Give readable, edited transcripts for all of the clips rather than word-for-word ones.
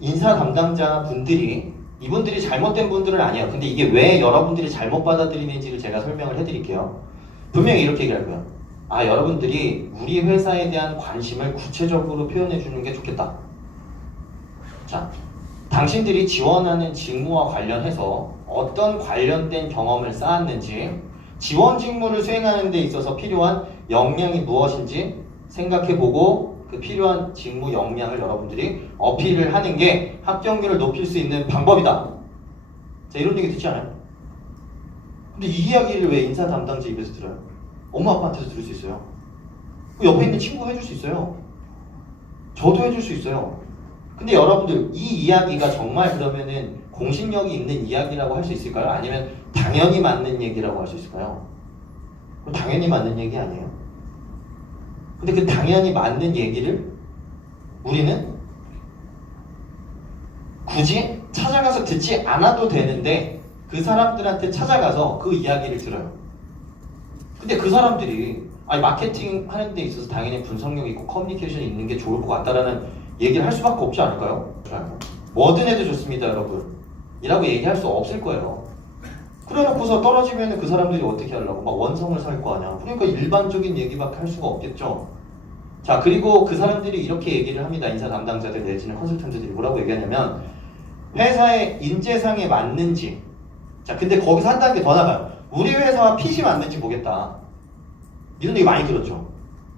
인사 담당자 분들이 이분들이 잘못된 분들은 아니에요. 근데 이게 왜 여러분들이 잘못 받아들이는지를 제가 설명을 해드릴게요. 분명히 이렇게 얘기할 거예요. 아, 여러분들이 우리 회사에 대한 관심을 구체적으로 표현해 주는 게 좋겠다. 자, 당신들이 지원하는 직무와 관련해서 어떤 관련된 경험을 쌓았는지, 지원 직무를 수행하는 데 있어서 필요한 역량이 무엇인지 생각해보고 그 필요한 직무 역량을 여러분들이 어필을 하는 게 합격률을 높일 수 있는 방법이다. 자, 이런 얘기 듣지 않아요? 근데 이 이야기를 왜 인사 담당자 입에서 들어요? 엄마 아빠한테서 들을 수 있어요. 옆에 있는 친구가 해줄 수 있어요. 저도 해줄 수 있어요. 근데 여러분들 이 이야기가 정말 그러면은 공신력이 있는 이야기라고 할 수 있을까요? 아니면 당연히 맞는 얘기라고 할 수 있을까요? 당연히 맞는 얘기 아니에요? 근데 그 당연히 맞는 얘기를 우리는 굳이 찾아가서 듣지 않아도 되는데 그 사람들한테 찾아가서 그 이야기를 들어요. 근데 그 사람들이 아니 마케팅 하는 데 있어서 당연히 분석력 있고 커뮤니케이션이 있는 게 좋을 것 같다라는 얘기를 할 수밖에 없지 않을까요? 뭐든 해도 좋습니다, 여러분. 이라고 얘기할 수 없을 거예요. 그래놓고서 떨어지면 그 사람들이 어떻게 하려고 막 원성을 살 거 아니야. 그러니까 일반적인 얘기밖에 할 수가 없겠죠. 자, 그리고 그 사람들이 이렇게 얘기를 합니다. 인사 담당자들 내지는 컨설턴트들이 뭐라고 얘기하냐면 회사의 인재상에 맞는지. 자, 근데 거기서 한 단계 더 나가요. 우리 회사와 핏이 맞는지 보겠다. 이런 얘기 많이 들었죠.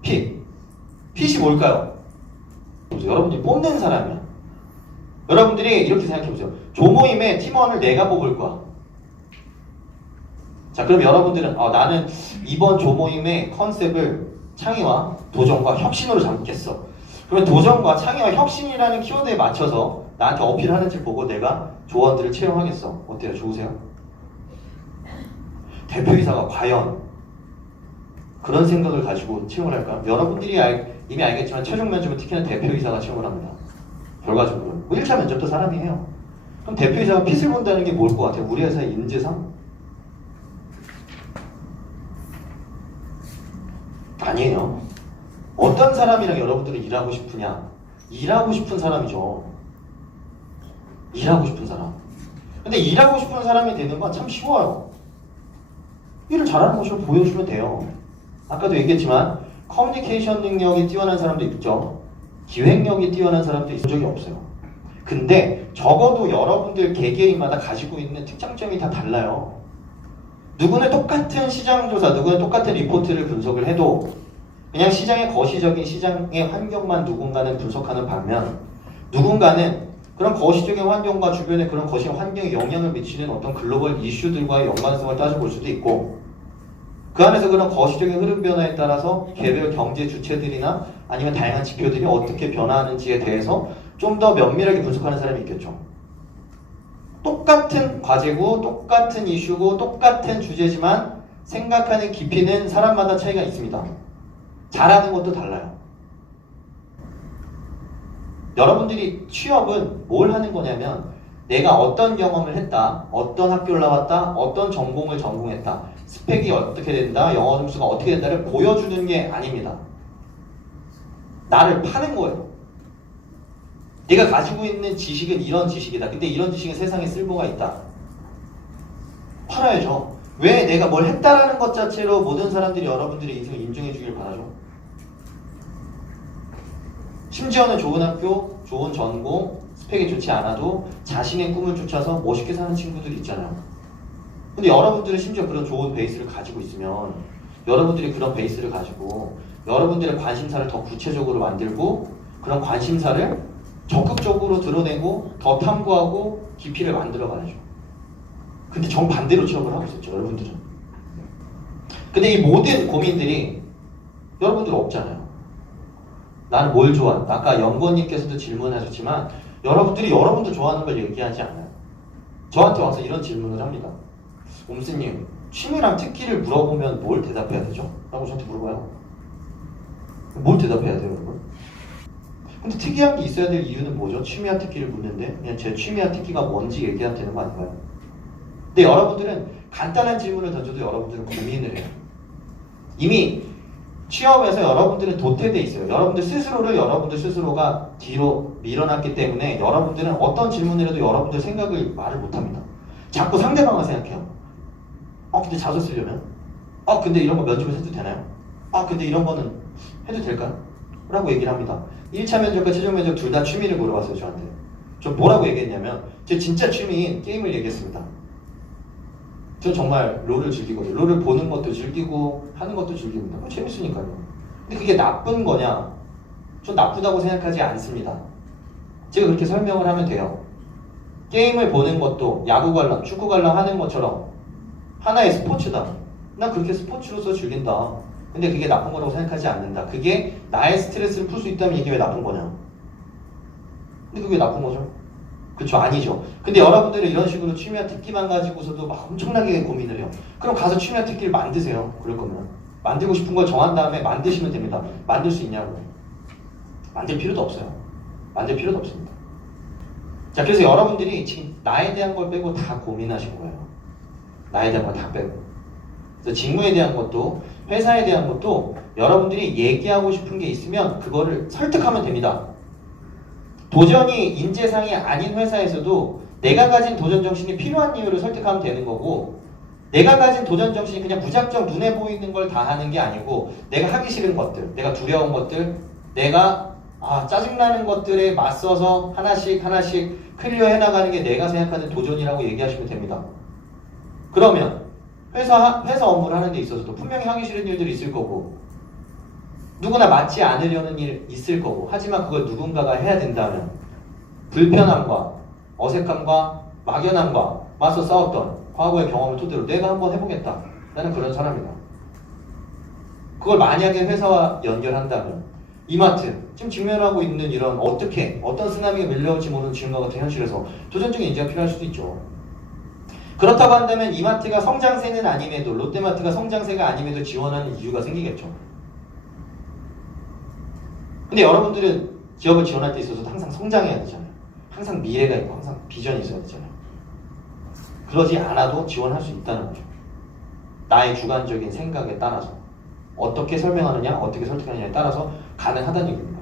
핏이 뭘까요? 여러분들이 뽑는 사람이야. 여러분들이 이렇게 생각해보세요. 조모임에 팀원을 내가 뽑을 거야. 자, 그럼 여러분들은 나는 이번 조모임의 컨셉을 창의와 도전과 혁신으로 잡겠어. 그러면 도전과 창의와 혁신이라는 키워드에 맞춰서 나한테 어필하는지 보고 내가 조원들을 채용하겠어. 어때요? 좋으세요? 대표이사가 과연 그런 생각을 가지고 채용을 할까요? 여러분들이 이미 알겠지만 최종 면접은 특히나 대표이사가 채용을 합니다. 결과적으로. 뭐 1차 면접도 사람이 해요. 그럼 대표이사가 핏을 본다는 게 뭘 것 같아요? 우리 회사의 인재상? 아니에요. 어떤 사람이랑 여러분들이 일하고 싶으냐? 일하고 싶은 사람이죠. 일하고 싶은 사람. 근데 일하고 싶은 사람이 되는 건 참 쉬워요. 일을 잘하는 모습을 보여주면 돼요. 아까도 얘기했지만 커뮤니케이션 능력이 뛰어난 사람도 있죠. 기획력이 뛰어난 사람도 있을 적이 없어요. 근데 적어도 여러분들 개개인마다 가지고 있는 특장점이 다 달라요. 누구는 똑같은 시장조사, 누구는 똑같은 리포트를 분석을 해도 그냥 시장의 거시적인 시장의 환경만 누군가는 분석하는 반면 누군가는 그런 거시적인 환경과 주변의 그런 거시적 환경에 영향을 미치는 어떤 글로벌 이슈들과의 연관성을 따져볼 수도 있고 그 안에서 그런 거시적인 흐름 변화에 따라서 개별 경제 주체들이나 아니면 다양한 지표들이 어떻게 변화하는지에 대해서 좀 더 면밀하게 분석하는 사람이 있겠죠. 똑같은 과제고 똑같은 이슈고 똑같은 주제지만 생각하는 깊이는 사람마다 차이가 있습니다. 잘하는 것도 달라요. 여러분들이 취업은 뭘 하는 거냐면 내가 어떤 경험을 했다, 어떤 학교를 나왔다, 어떤 전공을 전공했다, 스펙이 어떻게 된다, 영어 점수가 어떻게 된다를 보여주는 게 아닙니다. 나를 파는 거예요. 내가 가지고 있는 지식은 이런 지식이다. 근데 이런 지식은 세상에 쓸모가 있다. 팔아야죠. 왜 내가 뭘 했다라는 것 자체로 모든 사람들이 여러분들의 인생을 인정해 주길 바라죠. 심지어는 좋은 학교, 좋은 전공, 스펙이 좋지 않아도 자신의 꿈을 쫓아서 멋있게 사는 친구들이 있잖아요. 근데 여러분들은 심지어 그런 좋은 베이스를 가지고 있으면 여러분들이 그런 베이스를 가지고 여러분들의 관심사를 더 구체적으로 만들고 그런 관심사를 적극적으로 드러내고 더 탐구하고 깊이를 만들어가야죠. 근데 정반대로 취업을 하고 있었죠, 여러분들은. 근데 이 모든 고민들이 여러분들 없잖아요. 나는 뭘 좋아해? 아까 연구원님께서도 질문하셨지만 여러분들이 여러분도 좋아하는 걸 얘기하지 않아요. 저한테 와서 이런 질문을 합니다. 옴스님, 취미랑 특기를 물어보면 뭘 대답해야 되죠? 라고 저한테 물어봐요. 뭘 대답해야 돼요, 여러분? 근데 특이한 게 있어야 될 이유는 뭐죠? 취미와 특기를 묻는데 그냥 제 취미와 특기가 뭔지 얘기하면 되는 거 아닌가요? 근데 여러분들은 간단한 질문을 던져도 여러분들은 고민을 해요. 이미 취업에서 여러분들은 도태돼 있어요. 여러분들 스스로가 뒤로 밀어놨기 때문에 여러분들은 어떤 질문을 해도 여러분들 생각을 말을 못합니다. 자꾸 상대방을 생각해요. 근데 자소 쓰려면? 근데 이런 거 면접에서 해도 되나요? 근데 이런 거는 해도 될까요? 라고 얘기를 합니다. 1차 면접과 최종 면접 둘 다 취미를 물어봤어요, 저한테. 저 뭐라고 얘기했냐면, 제 진짜 취미인 게임을 얘기했습니다. 전 정말 롤을 즐기거든요. 롤을 보는 것도 즐기고 하는 것도 즐깁니다. 재밌으니까요. 근데 그게 나쁜 거냐? 전 나쁘다고 생각하지 않습니다. 제가 그렇게 설명을 하면 돼요. 게임을 보는 것도 야구 관람, 축구 관람 하는 것처럼 하나의 스포츠다. 난 그렇게 스포츠로서 즐긴다. 근데 그게 나쁜 거라고 생각하지 않는다. 그게 나의 스트레스를 풀 수 있다면 이게 왜 나쁜 거냐? 근데 그게 나쁜 거죠? 그렇죠? 아니죠. 근데 여러분들은 이런 식으로 취미와 특기만 가지고서도 막 엄청나게 고민을 해요. 그럼 가서 취미와 특기를 만드세요. 그럴 거면. 만들고 싶은 걸 정한 다음에 만드시면 됩니다. 만들 수 있냐고요? 만들 필요도 없어요. 만들 필요도 없습니다. 자, 그래서 여러분들이 지금 나에 대한 걸 빼고 다 고민하신 거예요. 나에 대한 걸 다 빼고. 그래서 직무에 대한 것도 회사에 대한 것도 여러분들이 얘기하고 싶은 게 있으면 그거를 설득하면 됩니다. 도전이 인재상이 아닌 회사에서도 내가 가진 도전 정신이 필요한 이유를 설득하면 되는 거고, 내가 가진 도전 정신이 그냥 무작정 눈에 보이는 걸 다 하는 게 아니고 내가 하기 싫은 것들, 내가 두려운 것들, 내가 짜증나는 것들에 맞서서 하나씩 클리어 해나가는 게 내가 생각하는 도전이라고 얘기하시면 됩니다. 그러면 회사 업무를 하는 데 있어서도 분명히 하기 싫은 일들이 있을 거고 누구나 맞지 않으려는 일 있을 거고, 하지만 그걸 누군가가 해야 된다면 불편함과 어색함과 막연함과 맞서 싸웠던 과거의 경험을 토대로 내가 한번 해보겠다. 나는 그런 사람이다. 그걸 만약에 회사와 연결한다면 이마트, 지금 직면하고 있는 이런 어떤 쓰나미가 밀려올지 모르는 지금과 같은 현실에서 도전적인 인재가 필요할 수도 있죠. 그렇다고 한다면 이마트가 성장세는 아님에도, 롯데마트가 성장세가 아님에도 지원하는 이유가 생기겠죠. 근데 여러분들은 기업을 지원할 때 있어서 항상 성장해야 되잖아요. 항상 미래가 있고 항상 비전이 있어야 되잖아요. 그러지 않아도 지원할 수 있다는 거죠. 나의 주관적인 생각에 따라서 어떻게 설명하느냐, 어떻게 설득하느냐에 따라서 가능하다는 얘기입니다.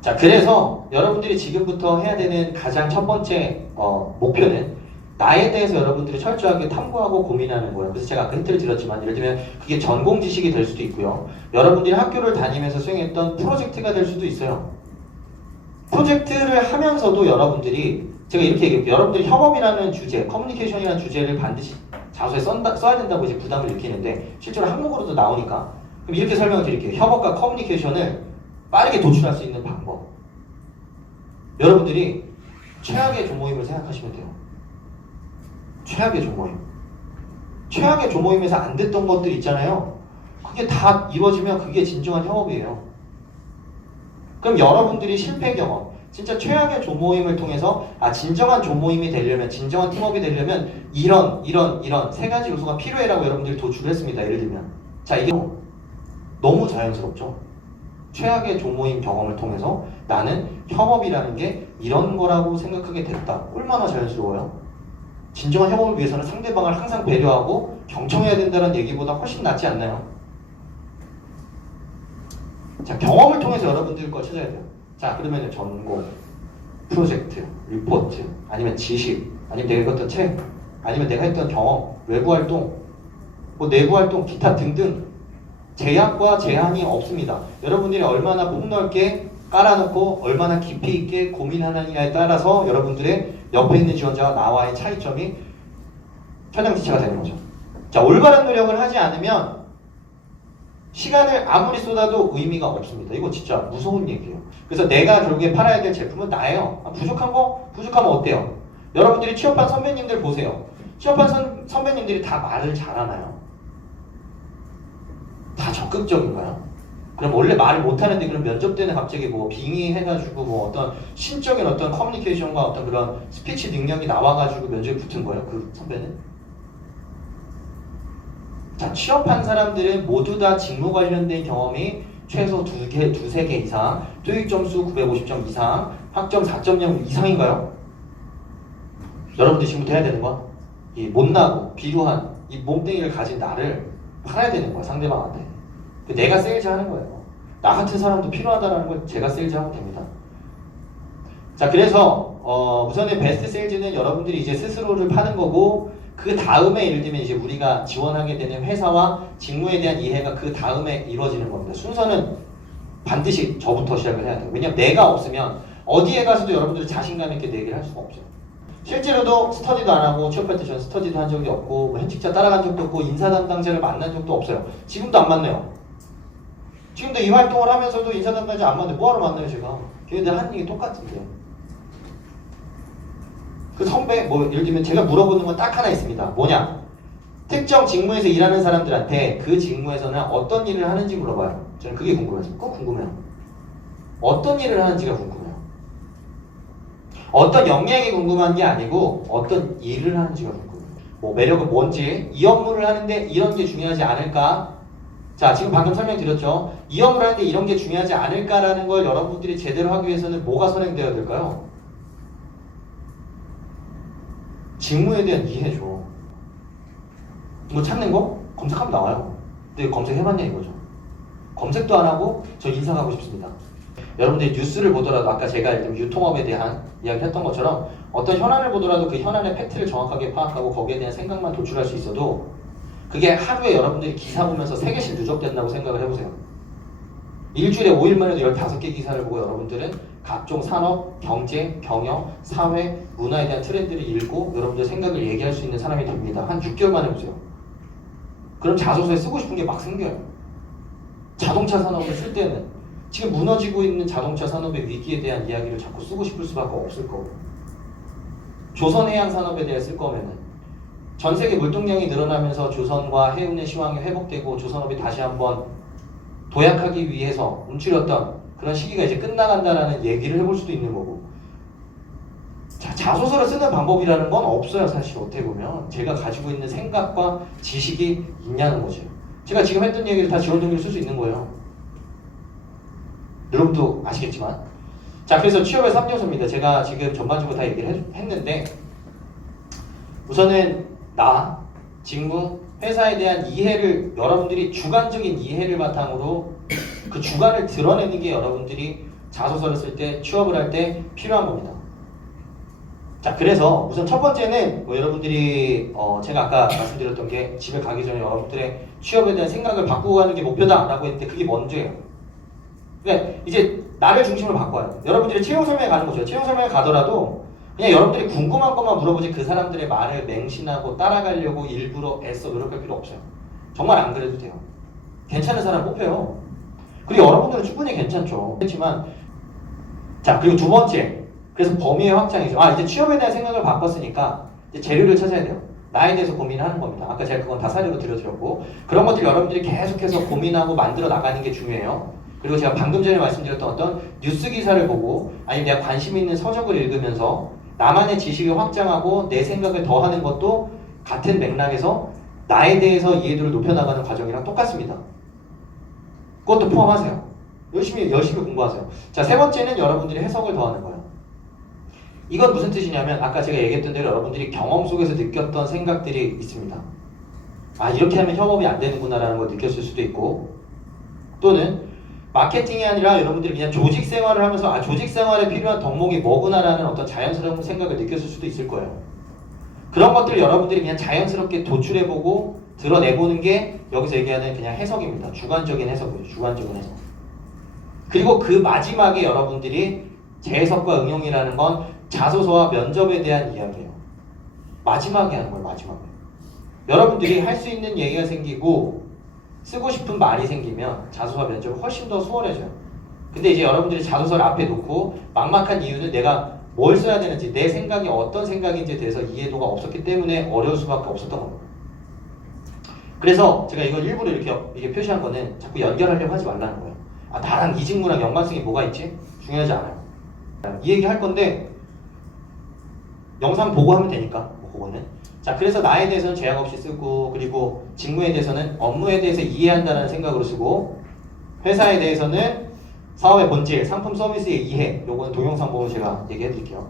자, 그래서 여러분들이 지금부터 해야 되는 가장 첫 번째 목표는 나에 대해서 여러분들이 철저하게 탐구하고 고민하는 거예요. 그래서 제가 아까 힌트를 드렸지만 예를 들면 그게 전공 지식이 될 수도 있고요. 여러분들이 학교를 다니면서 수행했던 프로젝트가 될 수도 있어요. 프로젝트를 하면서도 여러분들이, 제가 이렇게 얘기해요. 여러분들이 협업이라는 주제, 커뮤니케이션이라는 주제를 반드시 자소에 써야 된다고 이제 부담을 느끼는데 실제로 항목으로도 나오니까, 그럼 이렇게 설명을 드릴게요. 협업과 커뮤니케이션을 빠르게 도출할 수 있는 방법. 여러분들이 최악의 조모임을 생각하시면 돼요. 최악의 조모임. 최악의 조모임에서 안 됐던 것들 있잖아요. 그게 다 이루어지면 그게 진정한 협업이에요. 그럼 여러분들이 실패 경험, 진짜 최악의 조모임을 통해서 진정한 조모임이 되려면, 진정한 팀업이 되려면 이런 세 가지 요소가 필요해라고 여러분들이 도출을 했습니다. 예를 들면 자, 이게 너무 자연스럽죠. 최악의 조모임 경험을 통해서 나는 협업이라는 게 이런 거라고 생각하게 됐다. 얼마나 자연스러워요. 진정한 협업을 위해서는 상대방을 항상 배려하고 경청해야 된다는 얘기보다 훨씬 낫지 않나요? 자, 경험을 통해서 여러분들 거 찾아야 돼요. 자, 그러면 전공, 프로젝트, 리포트, 아니면 지식, 아니면 내가 읽었던 책, 아니면 내가 했던 경험, 외부 활동, 내부 활동, 기타 등등 제약과 제한이 없습니다. 여러분들이 얼마나 폭넓게 깔아놓고 얼마나 깊이 있게 고민하느냐에 따라서 여러분들의 옆에 있는 지원자와 나와의 차이점이 천양지차가 되는 거죠. 자, 올바른 노력을 하지 않으면 시간을 아무리 쏟아도 의미가 없습니다. 이거 진짜 무서운 얘기예요. 그래서 내가 결국에 팔아야 될 제품은 나예요. 부족하면 어때요? 여러분들이 취업한 선배님들 보세요. 취업한 선배님들이 다 말을 잘하나요? 다 적극적인가요? 그럼 원래 말을 못하는데 그럼 면접 때는 갑자기 빙의해가지고 어떤 신적인 어떤 커뮤니케이션과 어떤 그런 스피치 능력이 나와가지고 면접에 붙은 거예요, 그 선배는? 자, 취업한 사람들은 모두 다 직무 관련된 경험이 최소 두세 개 이상, 토익 점수 950점 이상, 학점 4.0 이상인가요? 여러분들이 지금부터 해야 되는 건 이 못나고 비루한 이 몸뚱이를 가진 나를 팔아야 되는 거야, 상대방한테. 내가 세일즈 하는 거예요. 나 같은 사람도 필요하다라는 걸 제가 세일즈 하면 됩니다. 자, 그래서 우선은 베스트 세일즈는 여러분들이 이제 스스로를 파는 거고, 그 다음에 예를 들면 이제 우리가 지원하게 되는 회사와 직무에 대한 이해가 그 다음에 이루어지는 겁니다. 순서는 반드시 저부터 시작을 해야 돼요. 왜냐면 내가 없으면 어디에 가서도 여러분들이 자신감 있게 내 얘기를 할 수가 없어요. 실제로도 스터디도 안 하고 취업할 때 저는 스터디도 한 적이 없고 뭐 현직자 따라간 적도 없고 인사 담당자를 만난 적도 없어요. 지금도 안 만나요. 지금도 이 활동을 하면서도 인사 담당자 안 만나요. 뭐하러 만나요 제가? 걔네들 하는 얘기 똑같은데요. 그 선배 뭐 예를 들면 제가 물어보는 건 딱 하나 있습니다. 뭐냐? 특정 직무에서 일하는 사람들한테 그 직무에서는 어떤 일을 하는지 물어봐요. 저는 그게 궁금해서 꼭 궁금해요. 어떤 일을 하는지가 궁금해요. 어떤 역량이 궁금한 게 아니고 어떤 일을 하는지가 궁금해요. 뭐 매력은 뭔지, 이 업무를 하는데 이런 게 중요하지 않을까? 자, 지금 방금 설명드렸죠. 이 업무를 하는데 이런 게 중요하지 않을까라는 걸 여러분들이 제대로 하기 위해서는 뭐가 선행되어야 될까요? 직무에 대한 이해죠. 이거 찾는 거? 검색하면 나와요. 근데 검색해봤냐 이거죠. 검색도 안 하고 저 인사 가고 싶습니다. 여러분들이 뉴스를 보더라도 아까 제가 유통업에 대한 이야기 했던 것처럼 어떤 현안을 보더라도 그 현안의 팩트를 정확하게 파악하고 거기에 대한 생각만 도출할 수 있어도 그게 하루에 여러분들이 기사 보면서 3개씩 누적된다고 생각을 해보세요. 일주일에 5일만 해도 15개 기사를 보고 여러분들은 각종 산업, 경제, 경영, 사회, 문화에 대한 트렌드를 읽고 여러분들 생각을 얘기할 수 있는 사람이 됩니다. 한 6개월만 해보세요. 그럼 자소서에 쓰고 싶은 게 막 생겨요. 자동차 산업을 쓸 때는 지금 무너지고 있는 자동차 산업의 위기에 대한 이야기를 자꾸 쓰고 싶을 수밖에 없을 거고, 조선해양 산업에 대해 쓸 거면은 전 세계 물동량이 늘어나면서 조선과 해운의 시황이 회복되고 조선업이 다시 한번 도약하기 위해서 움츠렸던 그런 시기가 이제 끝나간다라는 얘기를 해볼 수도 있는 거고. 자, 자소서를 쓰는 방법이라는 건 없어요. 사실 어떻게 보면 제가 가지고 있는 생각과 지식이 있냐는 거죠. 제가 지금 했던 얘기를 다 지원동기로 쓸 수 있는 거예요. 여러분도 아시겠지만. 자, 그래서 취업의 3요소입니다. 제가 지금 전반적으로 다 얘기를 했는데, 우선은 나, 직무, 회사에 대한 이해를, 여러분들이 주관적인 이해를 바탕으로 그 주관을 드러내는 게 여러분들이 자소서를 쓸 때, 취업을 할 때 필요한 겁니다. 자, 그래서 우선 첫 번째는 여러분들이 제가 아까 말씀드렸던 게 집에 가기 전에 여러분들의 취업에 대한 생각을 바꾸고 가는 게 목표다라고 했는데 그게 먼저예요. 그러니까 이제 나를 중심으로 바꿔요. 여러분들이 채용 설명회 가는 거죠. 채용 설명회 가더라도 그냥 여러분들이 궁금한 것만 물어보지 그 사람들의 말을 맹신하고 따라가려고 일부러 애써 노력할 필요 없어요. 정말 안 그래도 돼요. 괜찮은 사람 뽑혀요. 그리고 여러분들은 충분히 괜찮죠. 그렇지만 자, 그리고 두 번째, 그래서 범위의 확장이죠. 이제 취업에 대한 생각을 바꿨으니까 이제 재료를 찾아야 돼요. 나에 대해서 고민하는 겁니다. 아까 제가 그건 다 사례로 들려드렸고, 그런 것들 여러분들이 계속해서 고민하고 만들어 나가는 게 중요해요. 그리고 제가 방금 전에 말씀드렸던 어떤 뉴스 기사를 보고 아니면 내가 관심 있는 서적을 읽으면서 나만의 지식을 확장하고 내 생각을 더하는 것도 같은 맥락에서 나에 대해서 이해도를 높여나가는 과정이랑 똑같습니다. 그것도 포함하세요. 열심히 공부하세요. 자, 세 번째는 여러분들이 해석을 더하는 거예요. 이건 무슨 뜻이냐면 아까 제가 얘기했던 대로 여러분들이 경험 속에서 느꼈던 생각들이 있습니다. 이렇게 하면 협업이 안 되는구나 라는 걸 느꼈을 수도 있고, 또는 마케팅이 아니라 여러분들이 그냥 조직 생활을 하면서 조직 생활에 필요한 덕목이 뭐구나 라는 어떤 자연스러운 생각을 느꼈을 수도 있을 거예요. 그런 것들 여러분들이 그냥 자연스럽게 도출해보고 드러내보는 게 여기서 얘기하는 그냥 해석입니다. 주관적인 해석이죠. 주관적인 해석. 그리고 그 마지막에 여러분들이 재해석과 응용이라는 건 자소서와 면접에 대한 이야기예요. 마지막에 하는 거예요. 마지막에. 여러분들이 할 수 있는 얘기가 생기고 쓰고 싶은 말이 생기면 자소서와 면접은 훨씬 더 수월해져요. 근데 이제 여러분들이 자소서를 앞에 놓고 막막한 이유는 내가 뭘 써야 되는지, 내 생각이 어떤 생각인지에 대해서 이해도가 없었기 때문에 어려울 수밖에 없었던 겁니다. 그래서 제가 이걸 일부러 이렇게 표시한 거는 자꾸 연결하려고 하지 말라는 거예요. 나랑 이 직무랑 연관성이 뭐가 있지? 중요하지 않아요. 이 얘기 할 건데 영상 보고 하면 되니까 그거는. 자, 그래서 나에 대해서는 제약 없이 쓰고, 그리고 직무에 대해서는 업무에 대해서 이해한다는 생각으로 쓰고, 회사에 대해서는 사업의 본질, 상품 서비스의 이해, 요거는 동영상 보고 제가 얘기해 드릴게요.